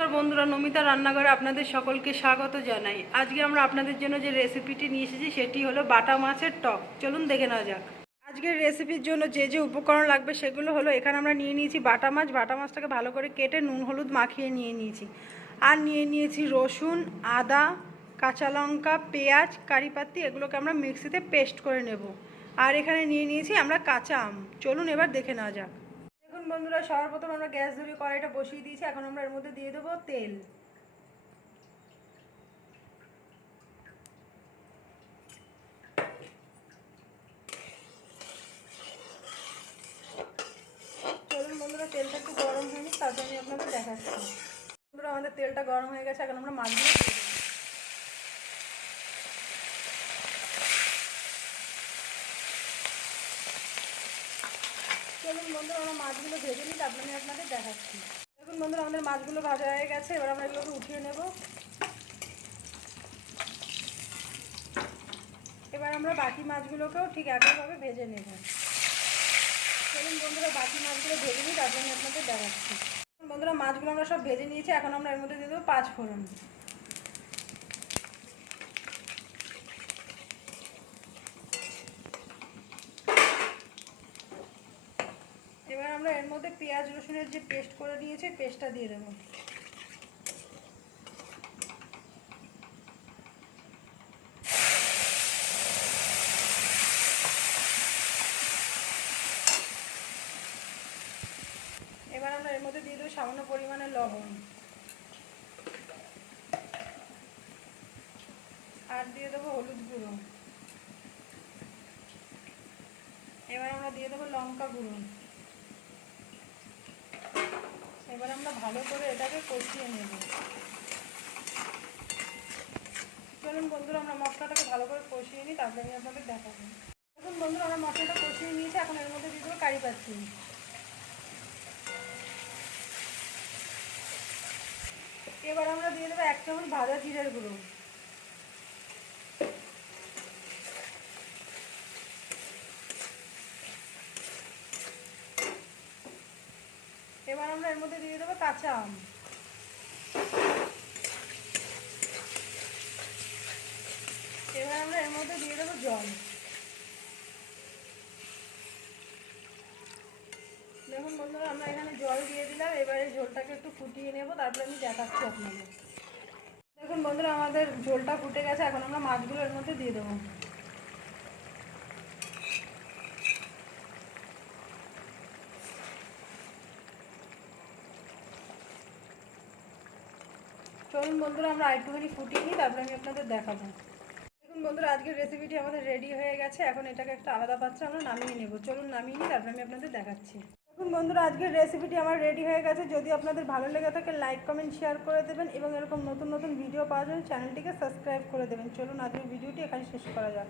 নমস্কার বন্ধুরা, নমিতা রান্নাঘরে আপনাদের সকলকে স্বাগত জানাই। আজকে আমরা আপনাদের জন্য যে রেসিপিটি নিয়ে এসেছি, সেটি হলো বাটা মাছের টক। চলুন দেখে নেওয়া যাক। আজকের রেসিপির জন্য যে যে উপকরণ লাগবে, সেগুলো হলো, এখানে আমরা নিয়ে নিয়েছি বাটা মাছ। বাটা মাছটাকে ভালো করে কেটে নুন, হলুদ মাখিয়ে নিয়ে নিয়েছি। আর নিয়ে নিয়েছি রসুন, আদা, কাঁচা লঙ্কা, পেঁয়াজ, কারিপাতি, এগুলোকে আমরা মিক্সিতে পেস্ট করে নেব। আর এখানে নিয়ে নিয়েছি আমরা কাঁচা আম। চলুন এবার দেখে নেওয়া যাক। বন্ধুরা সর্বপ্রথম আমরা গ্যাস ধরে কড়াইটা বসিয়ে দিয়েছি। এখন আমরা এর মধ্যে দিয়ে দেবো তেল। তেলটা একটু গরম হয়নি তারপর আমি আপনাদের দেখাচ্ছি। আমাদের তেলটা গরম হয়ে গেছে, এখন আমরা মাছগুলো দিয়ে চলুন বন্ধুরা, আমরা মাছগুলো ভেজে নিই, তারপরে আমি আপনাদের দেখাচ্ছি। দেখুন বন্ধুরা, আমাদের মাছগুলো ভাজা হয়ে গেছে, এবার আমরা এগুলোকে উঠিয়ে নেব। এবার আমরা বাকি মাছগুলোকেও ঠিক একইভাবে ভেজে নেব। চলুন বন্ধুরা, বাকি মাছগুলো ভেজে নিই, তারপরে আমি আপনাদের দেখাচ্ছি। বন্ধুরা, মাছগুলো আমরা সব ভেজে নিয়েছি, এখন আমরা এর মধ্যে দিয়ে দেবো পাঁচ ফোড়ন এবার আমরা এর মধ্যে পেঁয়াজ রসুনের যে পেস্ট করে দিয়েছি পেস্টটা দিয়ে দেবো। এবার আমরা এর মধ্যে দিয়ে দেবো সামান্য পরিমাণে লবণ। আর দিয়ে দেবো হলুদ গুঁড়ো। এবার আমরা দিয়ে দেবো লঙ্কা গুঁড়ো এবার আমরা ভালো করে এটাকে কষিয়ে নেব। চলুন বন্ধুরা, আমরা মশলাটাকে ভালো করে কষিয়ে নিই, তারপরে আমি আপনাদের দেখাবো। দেখুন বন্ধুরা, আমরা মশলাটা কষিয়ে নিয়েছি, এখন এর মধ্যে দিয়ে দেবো কারি পাচ্ছি এবার আমরা দিয়ে দেবো এক চামচ ভাজা জিরের গুঁড়ো। এবার আমরা এর মধ্যে দিয়ে কাঁচা আম। এবার আমরা এর মধ্যে দিয়ে দেবো জল। দেখুন বন্ধুরা, আমরা এখানে জল দিয়ে দিলাম, এবারে ঝোলটাকে একটু ফুটিয়ে নেব, তারপরে আমি দেখাচ্ছি আপনাদের। দেখুন বন্ধুরা, আমাদের ঝোলটা ফুটে গেছে, এখন আমরা মাছগুলো এর মধ্যে দিয়ে দেবো। চলুন বন্ধুরা, আমরা আরেকটুখানি ফুটিয়ে নিই, তারপরে আমি আপনাদের দেখাবো। দেখুন বন্ধুরা, আজকের রেসিপিটি আমাদের রেডি হয়ে গেছে। এখন এটাকে একটা আলাদা পাত্রে আমরা নামিয়ে নেব। চলুন নামিয়ে নিই, তারপরে আমি আপনাদের দেখাচ্ছি। দেখুন বন্ধুরা, আজকের রেসিপিটি আমার রেডি হয়ে গেছে। যদি আপনাদের ভালো লেগে থাকে লাইক কমেন্ট শেয়ার করে দেবেন এবং এরকম নতুন নতুন ভিডিও পাওয়ার জন্য চ্যানেলটিকে সাবস্ক্রাইব করে দেবেন। চলুন আজকের ভিডিওটি এখানে শেষ করা যাক।